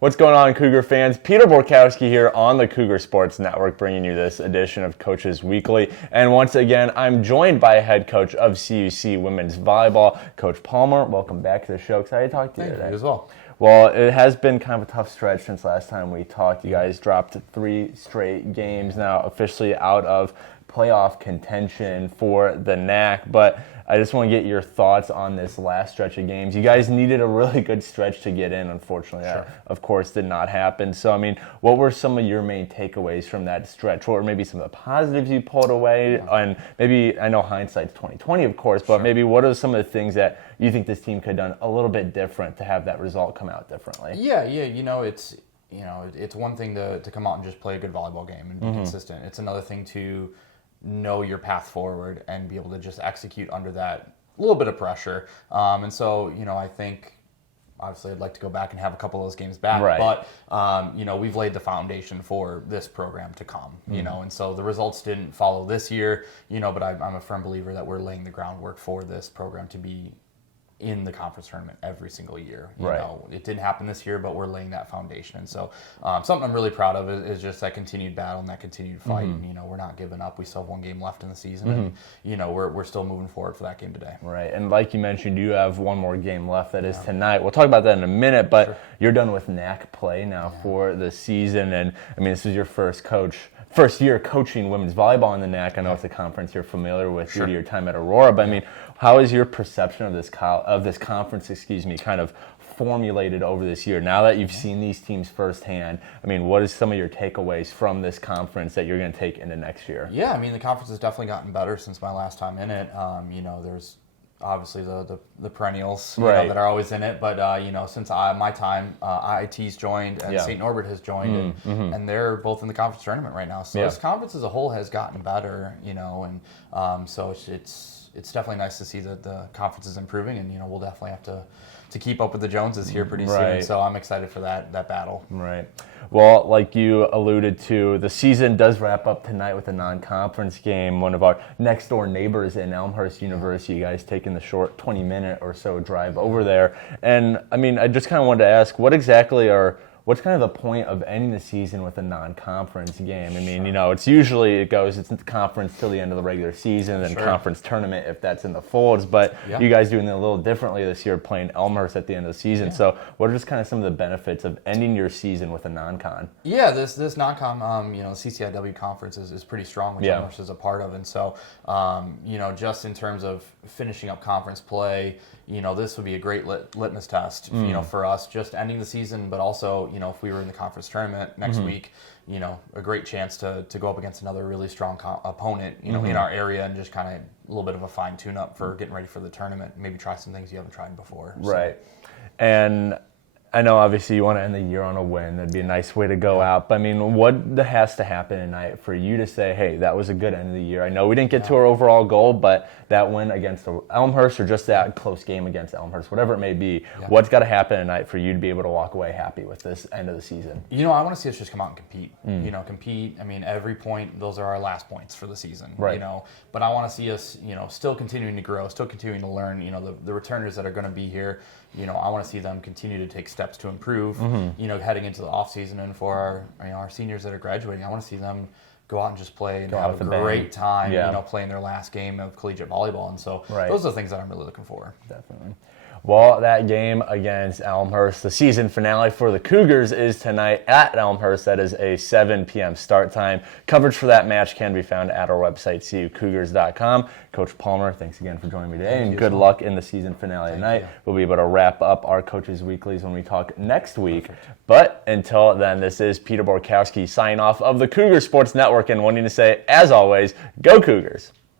What's going on, Cougar fans? Peter Borkowski here on the Cougar Sports Network, bringing you this edition of Coaches Weekly. And once again, I'm joined by head coach of CUC Women's Volleyball, Coach Palmer. Welcome back to the show. Excited to talk to you today. Thank you as well. Well, it has been kind of a tough stretch since last time we talked. You guys dropped 3 straight games, now officially out of playoff contention for the NAC. But I just want to get your thoughts on this last stretch of games. You guys needed a really good stretch to get in. Unfortunately, that, of course, did not happen. So, I mean, what were some of your main takeaways from that stretch? What were maybe some of the positives you pulled away? And maybe, I know hindsight's 20/20, of course, but maybe what are some of the things that you think this team could have done a little bit different to have that result come out differently? Yeah. It's one thing to come out and just play a good volleyball game and be consistent. It's another thing to know your path forward and be able to just execute under that little bit of pressure. And so, I think obviously I'd like to go back and have a couple of those games back, but we've laid the foundation for this program to come, and so the results didn't follow this year, but I'm a firm believer that we're laying the groundwork for this program to be in the conference tournament every single year. You know, it didn't happen this year, but we're laying that foundation. And so something I'm really proud of is just that continued battle and that continued fight. We're not giving up. We still have 1 game left in the season, and we're still moving forward for that game today. Right, and like you mentioned, you have 1 more game left. That is tonight. We'll talk about that in a minute, but you're done with NAC play now for the season, and I mean, this is your first year coaching women's volleyball in the NAC. I know it's a conference you're familiar with due to your time at Aurora, but I mean, how is your perception of this conference, kind of formulated over this year? Now that you've seen these teams firsthand, I mean, what is some of your takeaways from this conference that you're going to take into next year? Yeah, I mean, the conference has definitely gotten better since my last time in it. There's obviously the perennials that are always in it, but since my time, IIT's joined and St. Norbert has joined, and they're both in the conference tournament right now. So this conference as a whole has gotten better, and so it's definitely nice to see that the conference is improving, and we'll definitely have to keep up with the Joneses here pretty soon. So I'm excited for that battle. Right. Well, like you alluded to, the season does wrap up tonight with a non-conference game. One of our next-door neighbors in Elmhurst University, you guys taking the short 20-minute or so drive over there. And, I mean, I just kind of wanted to ask, what's kind of the point of ending the season with a non-conference game? I mean, it's usually it's conference till the end of the regular season, and then conference tournament if that's in the folds. But you guys doing it a little differently this year, playing Elmhurst at the end of the season. So what are just kind of some of the benefits of ending your season with a non-con? Yeah, this non-con, the CCIW conference is pretty strong, which Elmhurst is a part of. And so, just in terms of finishing up conference play, this would be a great litmus test, for us, just ending the season, but also, if we were in the conference tournament next week, a great chance to go up against another really strong opponent, in our area, and just kind of a little bit of a fine tune up for getting ready for the tournament. Maybe try some things you haven't tried before. Right. And I know obviously you want to end the year on a win. That'd be a nice way to go out. But I mean, what has to happen tonight for you to say, hey, that was a good end of the year? I know we didn't get to our overall goal, but that win against Elmhurst, or just that close game against Elmhurst, whatever it may be, what's got to happen tonight for you to be able to walk away happy with this end of the season? I want to see us just come out and compete. Compete. I mean, every point, those are our last points for the season. Right. But I want to see us, still continuing to grow, still continuing to learn. The returners that are going to be here, I want to see them continue to take steps to improve. Heading into the off season, and for our seniors that are graduating, I want to see them go out and just play and have a great time, playing their last game of collegiate volleyball. And so those are the things that I'm really looking for. Definitely. Well, that game against Elmhurst, the season finale for the Cougars, is tonight at Elmhurst. That is a 7 p.m. start time. Coverage for that match can be found at our website, cucougars.com. Coach Palmer, thanks again for joining me today, and good luck in the season finale tonight. We'll be able to wrap up our Coaches Weeklies when we talk next week. But until then, this is Peter Borkowski signing off of the Cougar Sports Network, and wanting to say, as always, go Cougars.